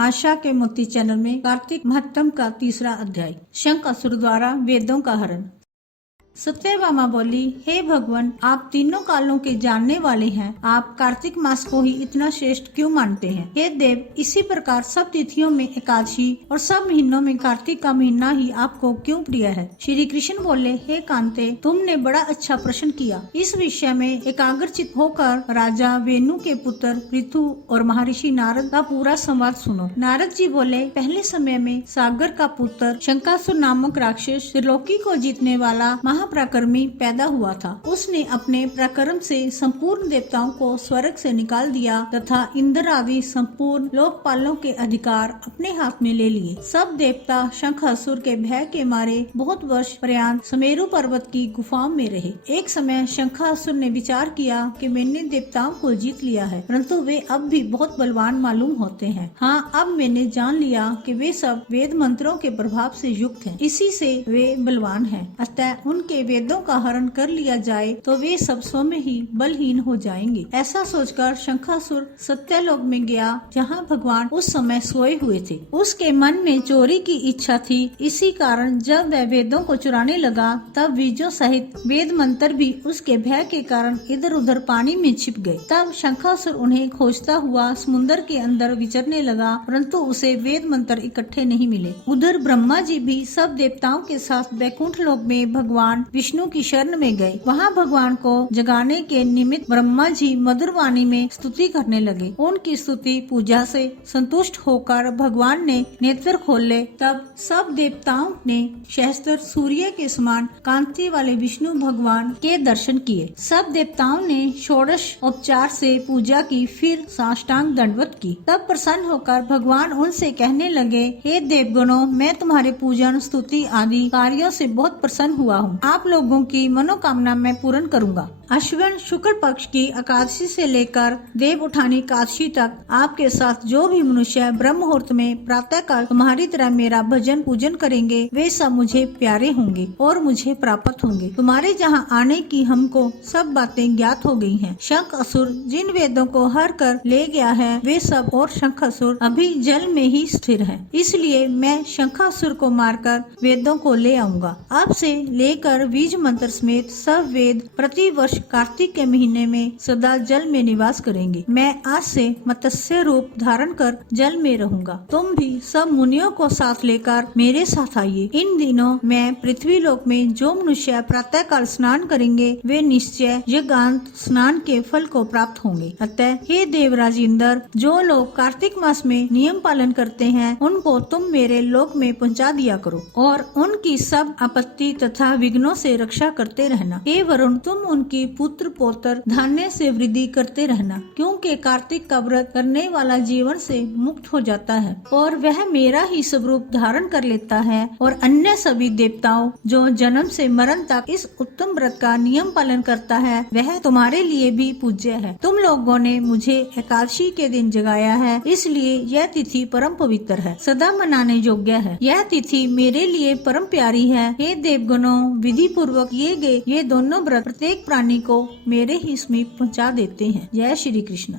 आशा के मोती चैनल में कार्तिक महत्तम का तीसरा अध्याय। शंखासुर द्वारा वेदों का हरण। सत्यभामा बोली, हे भगवान, आप तीनों कालों के जानने वाले हैं। आप कार्तिक मास को ही इतना श्रेष्ठ क्यों मानते हैं? हे देव, इसी प्रकार सब तिथियों में एकादशी और सब महीनों में कार्तिक का महीना ही आपको क्यों प्रिय है? श्री कृष्ण बोले, हे कांते, तुमने बड़ा अच्छा प्रश्न किया। इस विषय में एकाग्रचित होकर राजा वेनु के पुत्र पृथु और महर्षि नारद का पूरा संवाद सुनो। नारद जी बोले, पहले समय में सागर का पुत्र शंखासुर नामक राक्षस त्रिलोकी को जीतने वाला महापराक्रमी पैदा हुआ था। उसने अपने पराक्रम से संपूर्ण देवताओं को स्वर्ग से निकाल दिया तथा इंद्र आदि संपूर्ण लोकपालों के अधिकार अपने हाथ में ले लिए। सब देवता शंखासुर के भय के मारे बहुत वर्ष पर्यंत सुमेरु पर्वत की गुफाओं में रहे। एक समय शंखासुर ने विचार किया कि मैंने देवताओं को जीत लिया है, परंतु वे अब भी बहुत बलवान मालूम होते हैं। हाँ, अब मैंने जान लिया कि वे सब वेद मंत्रों के प्रभाव से युक्त हैं, इसी से वे बलवान हैं। अतः उनके वेदों का हरण कर लिया जाए तो वे सब स्वयं ही बलहीन हो जाएंगे। ऐसा सोचकर शंखासुर सत्यलोक में गया, जहाँ भगवान उस समय सोए हुए थे। उसके मन में चोरी की इच्छा थी। इसी कारण जब वह वेदों को चुराने लगा, तब बीजों सहित वेद मंत्र भी उसके भय के कारण इधर उधर पानी में छिप गए। तब शंखासुर उन्हें खोजता हुआ समुद्र के अंदर विचरने लगा, परंतु उसे वेद मंत्र इकट्ठे नहीं मिले। उधर ब्रह्मा जी भी सब देवताओं के साथ वैकुंठ लोक में भगवान विष्णु की शरण में गए। वहाँ भगवान को जगाने के निमित्त ब्रह्मा जी मधुर वाणी में स्तुति करने लगे। उनकी स्तुति पूजा से संतुष्ट होकर भगवान ने नेत्र खोले। तब सब देवताओं ने सहस्त्र सूर्य के समान कांति वाले विष्णु भगवान के दर्शन किए। सब देवताओं ने षोडश उपचार से पूजा की, फिर साष्टांग दंडवत की। तब प्रसन्न होकर भगवान उनसे कहने लगे, हे देवगणों, मैं तुम्हारे पूजन स्तुति आदि कार्यों से बहुत प्रसन्न हुआ हूँ। आप लोगों की मनोकामना मैं पूर्ण करूंगा। अश्विन शुक्ल पक्ष की एकादशी से लेकर देव उठानी एकादशी तक आपके साथ जो भी मनुष्य ब्रह्म मुहूर्त में प्रातः काल तुम्हारी तरह मेरा भजन पूजन करेंगे, वे सब मुझे प्यारे होंगे और मुझे प्राप्त होंगे। तुम्हारे जहाँ आने की हमको सब बातें ज्ञात हो गई हैं। शंखासुर जिन वेदों को हर कर ले गया है, वे सब और शंखासुर अभी जल में ही स्थिर है। इसलिए मैं शंखासुर को मारकर वेदों को ले आऊंगा। अब से लेकर बीज मंत्र समेत सब वेद प्रति वर्ष कार्तिक के महीने में सदा जल में निवास करेंगे। मैं आज से मत्स्य रूप धारण कर जल में रहूंगा। तुम भी सब मुनियों को साथ लेकर मेरे साथ आइए। इन दिनों मैं पृथ्वी लोक में जो मनुष्य प्रातः काल स्नान करेंगे, वे निश्चय यज्ञांत स्नान के फल को प्राप्त होंगे। अतः हे देवराज इंद्र, जो लोग कार्तिक मास में नियम पालन करते हैं, उनको तुम मेरे लोक में पहुँचा दिया करो और उनकी सब आपत्ति तथा विघ्नों से रक्षा करते रहना। हे वरुण, तुम उनकी पुत्र पौत्र धान्य से वृद्धि करते रहना, क्योंकि कार्तिक का व्रत करने वाला जीवन से मुक्त हो जाता है और वह मेरा ही स्वरूप धारण कर लेता है। और अन्य सभी देवताओं जो जन्म से मरण तक इस उत्तम व्रत का नियम पालन करता है, वह तुम्हारे लिए भी पूज्य है। तुम लोगों ने मुझे एकादशी के दिन जगाया है, इसलिए यह तिथि परम पवित्र है, सदा मनाने योग्य है। यह तिथि मेरे लिए परम प्यारी है। हे देवगणों, विधि पूर्वक किए गए ये दोनों व्रत प्रत्येक प्राणी को मेरे ही समीप पहुंचा देते हैं। जय श्री कृष्ण।